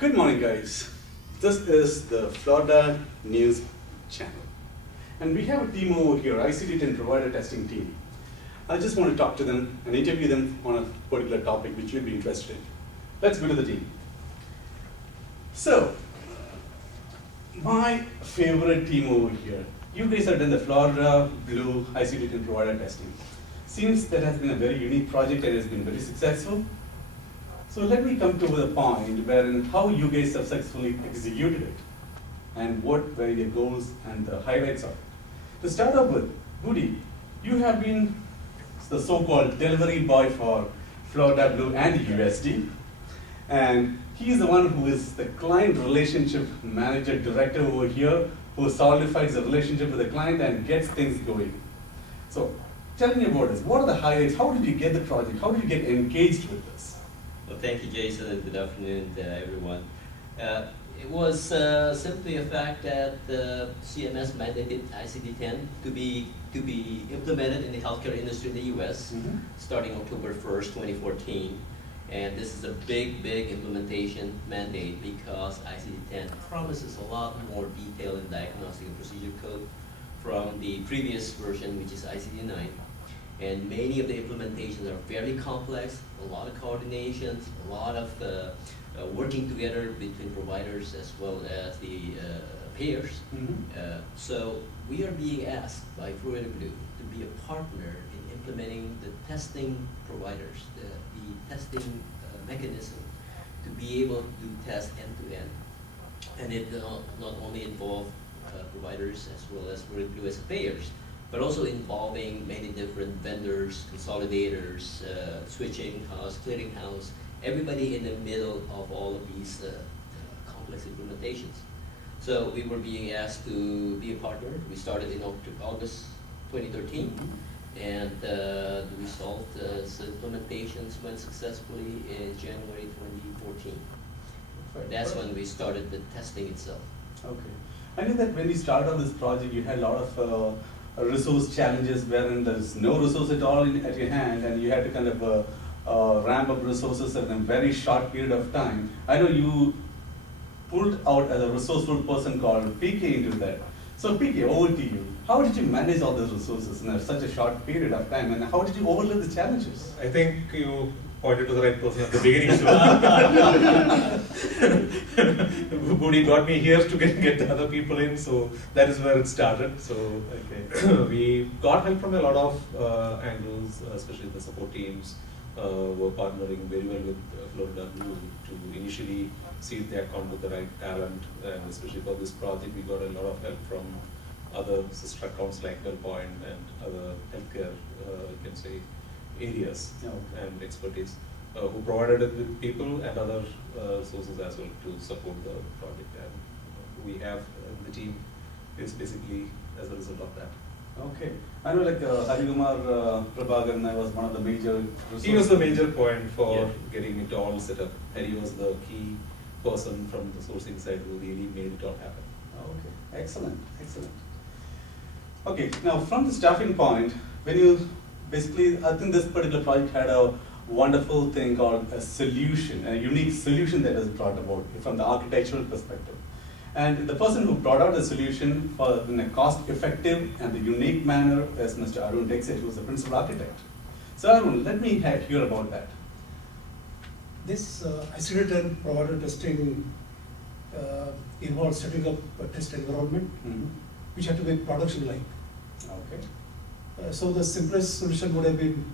Good morning, guys. This is the Florida News Channel. And we have a team over here, ICD-10 provider testing team. I just want to talk to them and interview them on a particular topic which you'll be interested in. Let's go to the team. So, my favorite team over here. You guys have done the Florida Blue ICD-10 provider testing. Seems that has been a very unique project and has been very successful. So let me come to the point wherein how you guys have successfully executed it and what were your goals and the highlights of it. To start off with, Woody, you have been the so-called delivery boy for Florida Blue and UST, and he is the one who is the client relationship manager director over here who solidifies the relationship with the client and gets things going. So tell me about this. What are the highlights? How did you get the project? How did you get engaged with this? Well, thank you, Jason, and good afternoon to everyone. It was simply a fact that the CMS mandated ICD-10 to be implemented in the healthcare industry in the U.S. Starting October 1st, 2014. And this is a big implementation mandate because ICD-10 promises a lot more detail in diagnostic and procedure code from the previous version, which is ICD-9. And many of the implementations are very complex, a lot of coordinations, a lot of working together between providers as well as the payers. So we are being asked by Florida Blue to be a partner in implementing the testing providers, the testing mechanism to be able to test end-to-end. And it not only involves providers as well as Florida Blue as payers, but also involving many different vendors, consolidators, switching house, clearing house, everybody in the middle of all of these complex implementations. So we were being asked to be a partner. We started in August 2013, and the result is implementations went successfully in January 2014. That's when we started the testing itself. Okay. I know that when you started on this project, you had a lot of resource challenges wherein there's no resource at all at your hand and you had to kind of ramp up resources in a very short period of time. I know you pulled out as a resourceful person called PK into that. So PK, over to you. How did you manage all those resources in such a short period of time and how did you overcome the challenges? I think you pointed to the right person at the beginning. Budi got me here to get the other people in, so that is where it started. So we got help from a lot of angles, especially the support teams were partnering very well with Florida Blue to initially see if they had come with the right talent, and especially for this project we got a lot of help from other sister accounts like WellPoint and other healthcare, you can say, areas and expertise who provided it with people and other sources as well to support the project, and we have the team is basically as a result of that. Okay. I know like Harikumar Prabhakaran was one of the major resources. He was the major point for getting it all set up, and he was the key person from the sourcing side who really made it all happen. Okay, excellent. Okay, now from the staffing point, when you basically, I think this particular project had a wonderful thing called a solution, a unique solution that was brought about from the architectural perspective. And the person who brought out the solution for in a cost-effective and the unique manner is Mr. Arun Dixit, who is the principal architect. So Arun, let me hear about that. This ICD-10 provider testing involves setting up a test environment, which had to be production-like. Okay. So the simplest solution would have been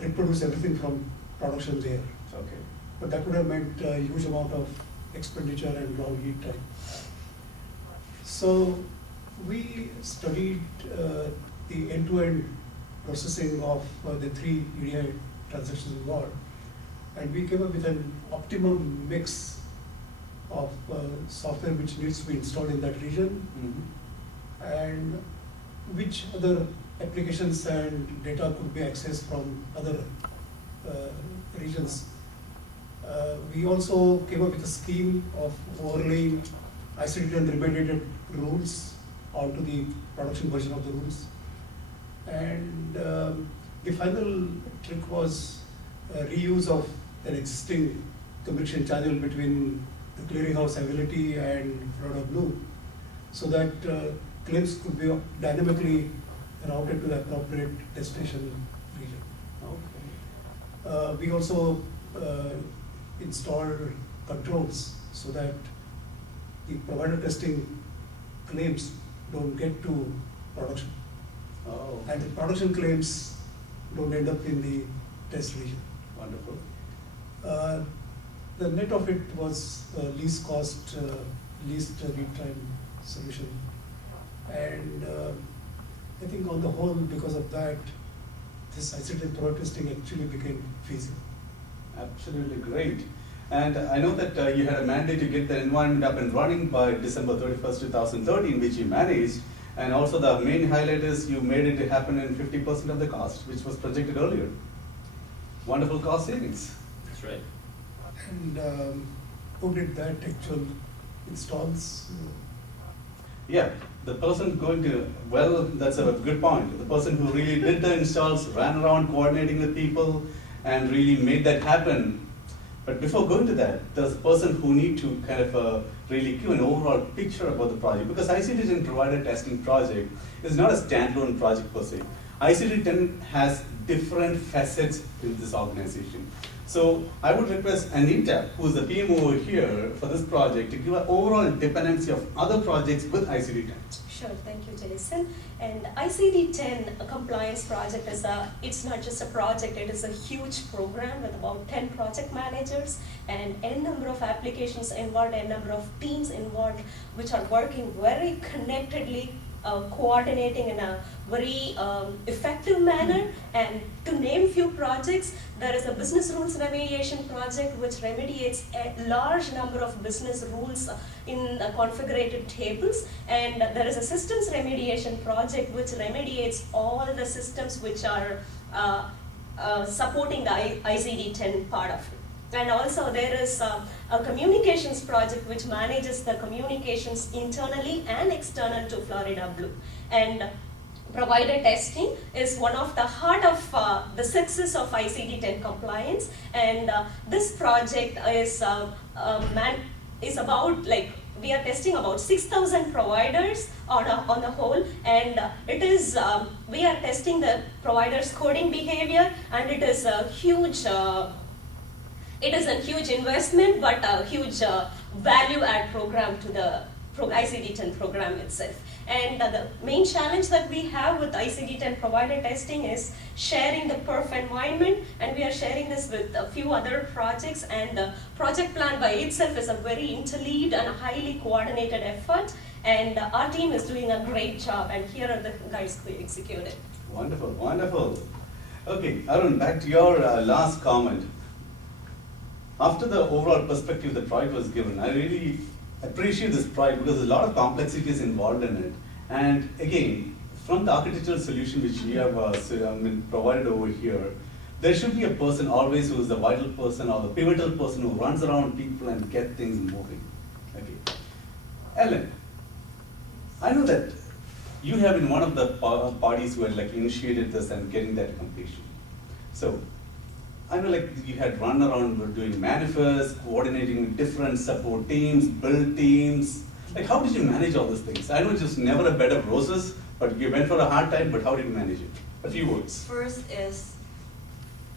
reproduce everything from production there. Okay. But that would have meant a huge amount of expenditure and long lead time. So we studied the end-to-end processing of the 3 EDI transactions involved, and we came up with an optimum mix of software which needs to be installed in that region, and which other applications and data could be accessed from other regions. We also came up with a scheme of overlaying ICD-10 remediated rules onto the production version of the rules. And the final trick was reuse of an existing communication channel between the clearinghouse ability and Florida Blue, so that claims could be dynamically routed to the appropriate destination region. Okay. We also installed controls so that the provider testing claims don't get to production, Oh, and the production claims don't end up in the test region. wonderful. The net of it was least cost, least lead time solution. And I think on the whole, because of that, this ICD-10 product testing actually became feasible. Absolutely great. And I know that you had a mandate to get the environment up and running by December 31st, 2013, which you managed. And also the main highlight is you made it happen in 50% of the cost, which was projected earlier. Wonderful cost savings. That's right. And who did that actual installs? Yeah, the person going to, well, that's a good point. The person who really did the installs, ran around coordinating with people and really made that happen. But before going to that, there's a person who need to kind of really give an overall picture about the project, because ICD-10 provider testing project is not a standalone project per se. ICD-10 has different facets in this organization. So I would request Anita, who is the PM over here for this project, to give an overall dependency of other projects with ICD-10. Sure, thank you, Jason. And ICD-10 compliance project is it's not just a project, it is a huge program with about 10 project managers and n number of applications involved, n number of teams involved, which are working very connectedly, coordinating in a very effective manner. And to name few projects, there is a business rules remediation project which remediates a large number of business rules in configurated tables, and there is a systems remediation project which remediates all the systems which are supporting the ICD-10 part of it. And also there is a communications project which manages the communications internally and external to Florida Blue. And provider testing is one of the heart of the success of ICD-10 compliance. And this project is about, like, we are testing about 6,000 providers on the whole, and it is we are testing the providers' coding behavior, and it is a huge. It is a huge investment, but a huge value add program to the ICD-10 program itself. And the main challenge that we have with ICD-10 provider testing is sharing the perf environment, and we are sharing this with a few other projects, and the project plan by itself is a very interleaved and highly coordinated effort, and our team is doing a great job, and here are the guys who execute it. Wonderful, wonderful. Okay, Arun, back to your last comment. After the overall perspective the project was given, I really appreciate this project because there's a lot of complexities involved in it. And again, from the architectural solution which we have provided over here, there should be a person always who is the vital person or the pivotal person who runs around people and get things moving. Okay. Ellen, I know that you have been one of the parties who had like initiated this and getting that to completion. So I know like you had run around doing manifests, coordinating with different support teams, build teams. Like how did you manage all these things? I know it's just never a bed of roses, but you went for a hard time, but how did you manage it? A few words. First is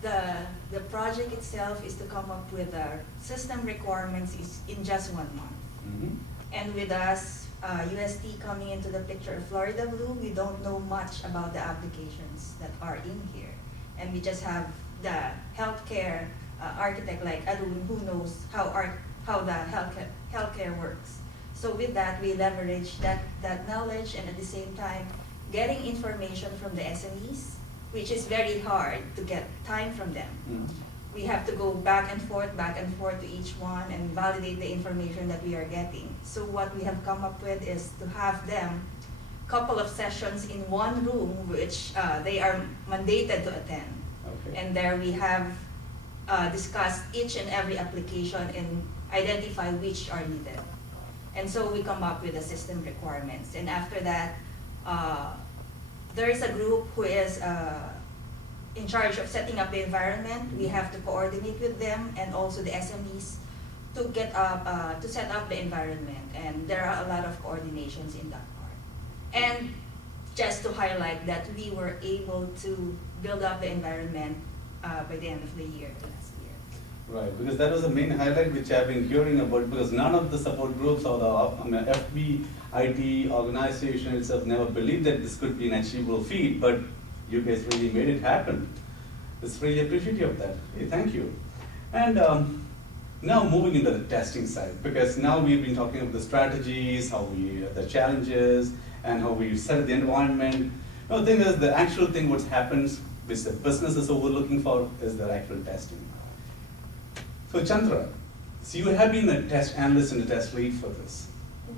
the project itself is to come up with the system requirements in just 1 month. Mm-hmm. And with us, UST coming into the picture of Florida Blue, we don't know much about the applications that are in here. And we just have the healthcare architect like Arun who knows how the healthcare works. So with that, we leverage that knowledge, and at the same time, getting information from the SMEs, which is very hard to get time from them. Mm-hmm. We have to go back and forth to each one and validate the information that we are getting. So what we have come up with is to have them couple of sessions in one room, which they are mandated to attend. Okay. And there we have discussed each and every application and identify which are needed. And so we come up with the system requirements. And after that, there is a group who is in charge of setting up the environment. We have to coordinate with them, and also the SMEs to get up, to set up the environment, and there are a lot of coordinations in that part. And just to highlight that we were able to build up the environment by the end of the year, last year. Right, because that was the main highlight which I've been hearing about, because none of the support groups or the FB IT organization itself never believed that this could be an achievable feat, but you guys really made it happen. It's really appreciative of that. Hey, thank you. And now moving into the testing side, because now we've been talking about the strategies, the challenges, and how we set the environment. Now the thing is, the actual thing what happens, which the business is overlooking for, is the actual testing. So Chandra, so you have been a test analyst and a test lead for this.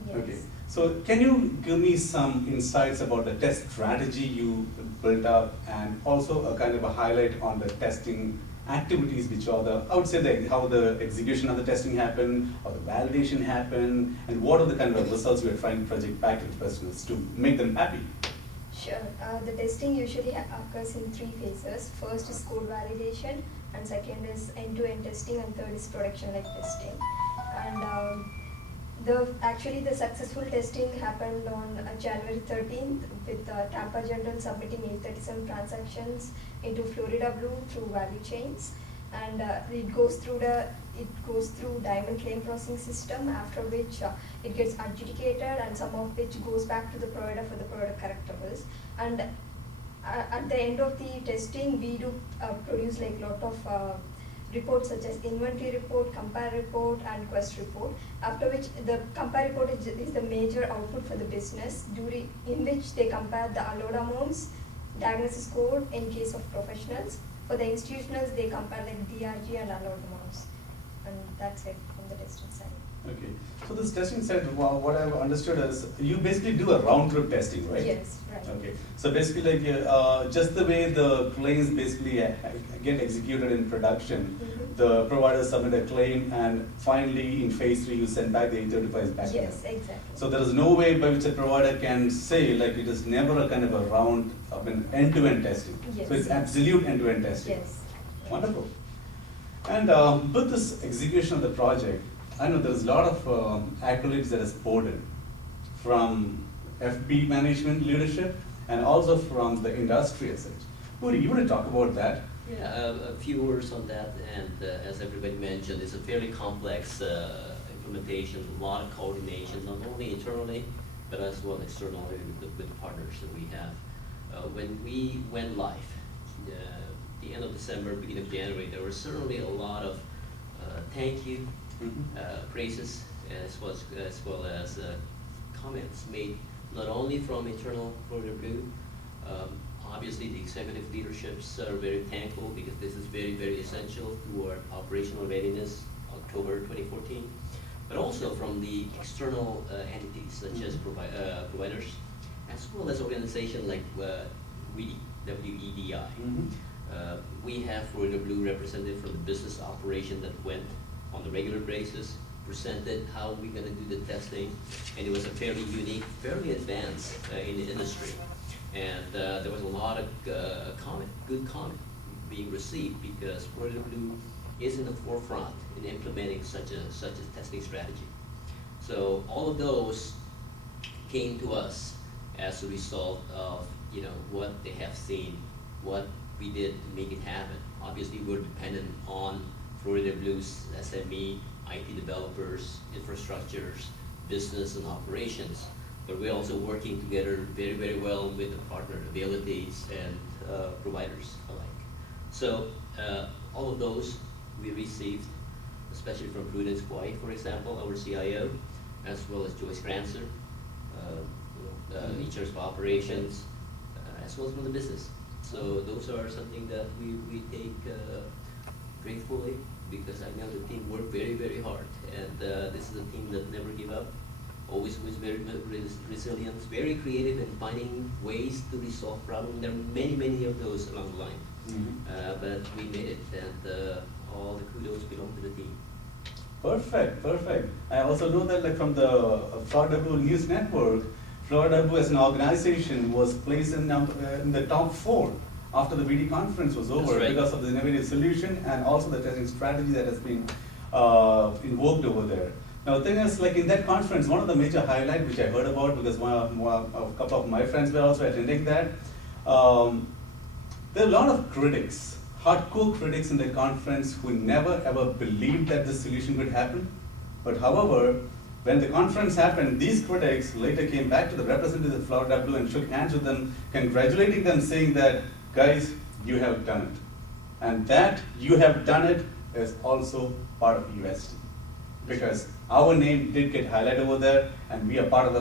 Yes. Okay. So can you give me some insights about the test strategy you built up, and also a kind of a highlight on the testing activities, which are I would say how the execution of the testing happened, how the validation happened, and what are the kind of results you are trying to project back to the customers to make them happy? Sure. The testing usually occurs in 3 phases. First is code validation, and second is end-to-end testing, and third is production-like testing. And actually the successful testing happened on January 13th with Tampa General submitting 837 transactions into Florida Blue through value chains, and it goes through diamond claim processing system, after which it gets adjudicated, and some of which goes back to the provider for the product correctables. And at the end of the testing, we do produce like lot of reports such as inventory report, compare report, and quest report, after which the compare report is the major output for the business, in which they compare the allowed amounts, diagnosis code in case of professionals. For the institutionals, they compare like DRG and allowed amounts. And that's it from the testing side. Okay. So this testing side, what I've understood is you basically do a round trip testing, right? Yes, right. Okay. So basically, like just the way the claims basically get executed in production, Mhm. the providers submit a claim, and finally in phase 3 you send back the 835s back to them. Yes, exactly. So there is no way by which a provider can say like it is never a kind of a round of an end-to-end testing. Yes. So it's absolute end-to-end testing. Yes. Wonderful. And with this execution of the project, I know there's a lot of accolades that is poured in from FB management leadership and also from the industry as such. Puri, you want to talk about that? Yeah, a few words on that, and as everybody mentioned, it's a fairly complex implementation, a lot of coordination, not only internally, but as well externally with the partners that we have. When we went live, the end of December, beginning of January, there were certainly a lot of thank you, praises, as well as comments made not only from internal Florida Blue. Obviously, the executive leaderships are very thankful because this is very, very essential to our operational readiness, October 2014. But also from the external entities such as providers, as well as organizations like WEDI, W-E-D-I. We have Florida Blue representative from the business operation that went on the regular basis, presented how we're going to do the testing, and it was a fairly unique, fairly advanced in the industry. And there was a lot of good comment being received because Florida Blue is in the forefront in implementing such a testing strategy. So all of those came to us as a result of what they have seen, what we did to make it happen. Obviously, we're dependent on Florida Blue's SME, IT developers, infrastructures, business and operations, but we're also working together very, very well with the partner abilities and providers alike. So all of those we received, especially from Prudence White, for example, our CIO, as well as Joyce Granzer, in charge of operations, as well as from the business. So those are something that we take gratefully, because I know the team worked very, very hard, and this is a team that never give up, always very resilient, very creative in finding ways to resolve problems. There are many, many of those along the line, but we made it, and all the kudos belong to the team. Perfect, perfect. I also know that like from the Florida Blue News Network, Florida Blue as an organization was placed in the top 4 after the VD conference was over, right, because of the innovative solution and also the testing strategy that has been invoked over there. Now, the thing is, like in that conference, one of the major highlights which I heard about, because a couple of my friends were also attending that, there are a lot of critics, hardcore critics in the conference who never ever believed that this solution could happen. But however, when the conference happened, these critics later came back to the representatives of Florida Blue and shook hands with them, congratulating them, saying that, guys, you have done it. And that you have done it is also part of UST. Because our name did get highlighted over there, and we are part of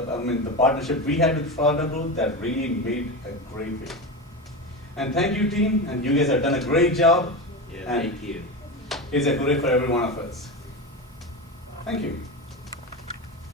the partnership we had with Florida Blue that really made a great way. And thank you, team, and you guys have done a great job. Yeah, And thank you. it's a good for every one of us. Thank you.